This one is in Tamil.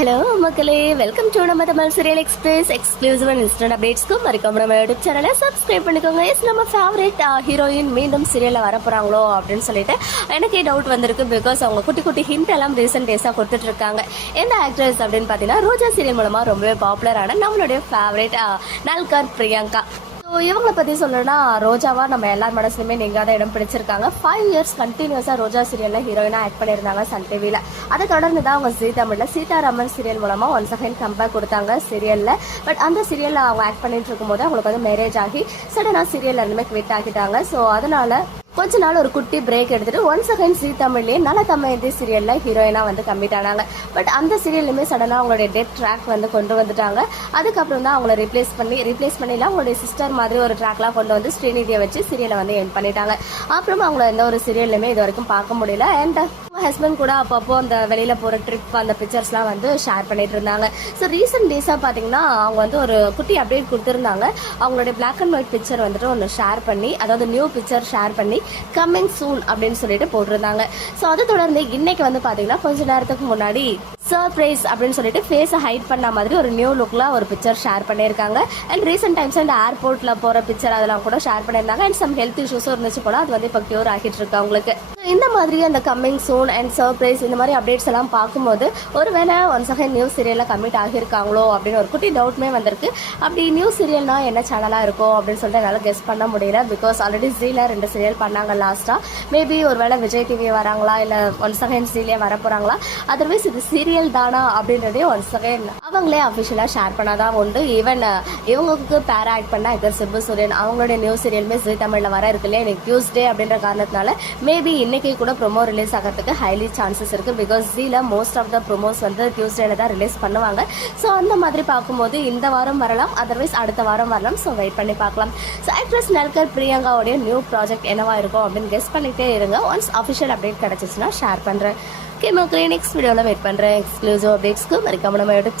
ஹலோ மக்களே. வெல்கம் டு நம்ம Tamil serial express exclusive and instant அப்டேட்ஸ்க்கு மறக்காம நம்ம யூடியூப் சேனலை சப்ஸ்கிரைப் பண்ணிக்கோங்க. எஸ் நம்ம ஃபேவரட் ஹீரோயின் uh, மீண்டும் சீரியலில் வரப்போகிறாங்களோ அப்படின்னு சொல்லிட்டு எனக்கே டவுட் வந்திருக்கு பிகாஸ் அவங்க குட்டி குட்டி ஹிண்ட் எல்லாம் ரீசெண்ட் டேஸாக கொடுத்துட்டு இருக்காங்க. எந்த ஆக்ட்ரஸ் அப்படின்னு பார்த்தீங்கன்னா ரோஜா சீரியல் மூலமாக ரொம்பவே பாப்புலரான நம்மளுடைய ஃபேவரட் uh, நல்கர் பிரியங்கா. இவங்களை பற்றி சொல்லணும்னா ரோஜாவா நம்ம எல்லார் மனசுலையுமே நீங்காத இடம் பிடிச்சிருக்காங்க. ஃபைவ் இயர்ஸ் கண்டினியூஸாக ரோஜா சீரியலில் ஹீரோயினாக ஆக்ட் பண்ணியிருந்தாங்க சன் டிவியில் அதை தொடர்ந்து தான் அவங்க ஜீ தமிழில் சீதாராமன் சீரியல் மூலமாக ஒன் செகண்ட் கம்பேக் கொடுத்தாங்க சீரியலில் பட் அந்த சீரியலில் அவங்க ஆக்ட் பண்ணிட்டு இருக்கும்போது அவங்களுக்கு வந்து மேரேஜ் ஆகி சடனாக சீரியல் இருந்துமே குவிட் ஆகிட்டாங்க. ஸோ அதனால கொஞ்ச நாள் ஒரு குட்டி பிரேக் எடுத்துட்டு ஒன்ஸ் அகைன் ஸ்ரீ தமிழ்லேயே நல்ல தமையந்தி சீரியல்ல ஹீரோயினா வந்து கம்மிட் ஆனாங்க பட் அந்த சீரியல்லுமே சடனாக அவங்களுடைய டெட் ட்ராக் வந்து கொண்டு வந்துட்டாங்க. அதுக்கப்புறம் தான் அவங்கள ரிப்ளேஸ் பண்ணி ரிப்ளேஸ் பண்ணல அவங்களுடைய சிஸ்டர் மாதிரி ஒரு ட்ராக்லாம் கொண்டு வந்து ஸ்ரீநிதியை வச்சு சீரியலை வந்து என் பண்ணிட்டாங்க. அப்புறம் அவங்கள எந்த ஒரு சீரியல்லுமே இது வரைக்கும் பார்க்க முடியல. அண்ட் ஹஸ்பண்ட் கூட அப்பப்போ அந்த வெளியில போற ட்ரிப் அந்த பிக்சர்ஸ்லாம் வந்து ஷேர் பண்ணிட்டு இருந்தாங்க. ஸோ ரீசெண்ட் டேஸாக பார்த்தீங்கன்னா அவங்க வந்து ஒரு குட்டி அப்டேட் கொடுத்துருந்தாங்க. அவங்களுடைய பிளாக் அண்ட் ஒயிட் பிக்சர் வந்துட்டு ஒன்று ஷேர் பண்ணி அதாவது நியூ பிக்சர் ஷேர் பண்ணி கம்மிங் சூன் அப்படின்னு சொல்லிட்டு போட்டிருந்தாங்க. ஸோ அதை தொடர்ந்து இன்னைக்கு வந்து பார்த்தீங்கன்னா கொஞ்ச நேரத்துக்கு முன்னாடி சர்ப்ரைஸ் அப்படின்னு சொல்லிட்டு ஃபேஸை ஹைட் பண்ண மாதிரி ஒரு நியூ லுக்கில் ஒரு பிக்சர் ஷேர் பண்ணியிருக்காங்க. அண்ட் ரீசெண்ட் டைம்ஸ் அந்த ஏர்போர்ட்டில் போகிற பிக்சர் அதெல்லாம் கூட ஷேர் பண்ணியிருந்தாங்க. அண்ட் சம் ஹெல்த் இஷ்யூஸும் இருந்துச்சு கூட அது வந்து இப்போ க்யூர் ஆகிட்டு இருக்கு அவங்களுக்கு. இந்த மாதிரி அந்த கம்மிங் சூன் அண்ட் சர்ப்ரைஸ் இந்த மாதிரி அப்டேட்ஸ் எல்லாம் பார்க்கும்போது ஒருவேளை ஒன் செகண்ட் நியூஸ் சீரியலில் கமிட் ஆகியிருக்காங்களோ அப்படின்னு ஒரு குட்டி டவுட்மே வந்திருக்கு. அப்படி நியூஸ் சீரியல்னா என்ன சேனலாக இருக்கும் அப்படின்னு சொல்லிட்டு என்னால் கெஸ் பண்ண முடியல. பிகாஸ் ஆல்ரெடி ஜீல ரெண்டு சீரியல் பண்ணாங்க லாஸ்ட்டாக மேபி ஒருவேளை விஜய் டிவி வராங்களா? இல்லை ஒன் செகண்ட் ஜீலே வர போகிறாங்களா அதர்வைஸ் இது சீரியல் தானா அப்படின்றதே ஒன் செகண்ட் அவங்களே அஃபிஷியலாக ஷேர் பண்ணாதான் உண்டு. ஈவன் இவங்களுக்கு பேரா ஆக்ட் பண்ண இதர் சிபு சூரியன் அவங்களுடைய நியூஸ் சீரியலுமே ஜி தமிழில் வர இருக்கு இல்லையா? எனக்கு டியூஸ்டே அப்படின்ற காரணத்தினால மேபி இன்னைக்கு கூட ப்ரோமோ ரிலீஸ் ஆகிறதுக்கு ஹைலி சான்சஸ் இருக்குது பிகாஸ் ஜீல மோஸ்ட் ஆஃப் த ப்ரொமோஸ் வந்து டியூஸ்டேல தான் ரிலீஸ் பண்ணுவாங்க. ஸோ அந்த மாதிரி பார்க்கும்போது இந்த வாரம் வரலாம் அதர்வைஸ் அடுத்த வாரம் வரலாம். ஸோ வெயிட் பண்ணி பார்க்கலாம். ஸோ ஆக்ட்ரஸ் நல்கர் பிரியங்காவுடைய நியூ ப்ராஜெக்ட் என்னவா இருக்கும் அப்படின்னு கெஸ் பண்ணிகிட்டே இருங்க. ஒன்ஸ் அஃபிஷியல் அப்டேட் கிடச்சிச்சுன்னா ஷேர் பண்ணுறேன் ஓகே மக்களே நெக்ஸ்ட் வீடியோவில் வெயிட் பண்ணுறேன் எக்ஸ்க்ளூசிவ் அப்டேட்ஸ்க்கு மறக்காம நம்ம யூடியூப்